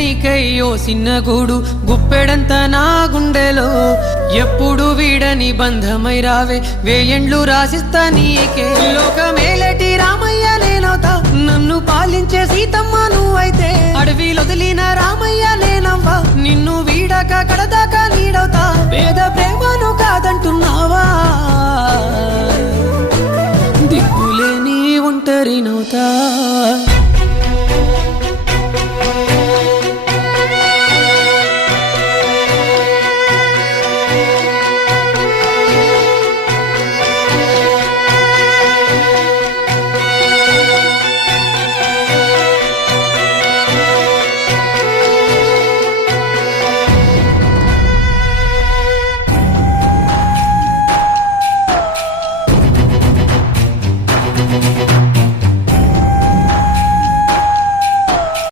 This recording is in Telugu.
నీకై ఓ చిన్న గూడు గుప్పెడంత నా గుండెలో ఎప్పుడు వీడని బంధమై రావే వేయండ్లు రాసిస్తా నీకే లోకమేలటి రామయ్య నేనవుతా నన్ను పాలించే సీతమ్మ నువ్వై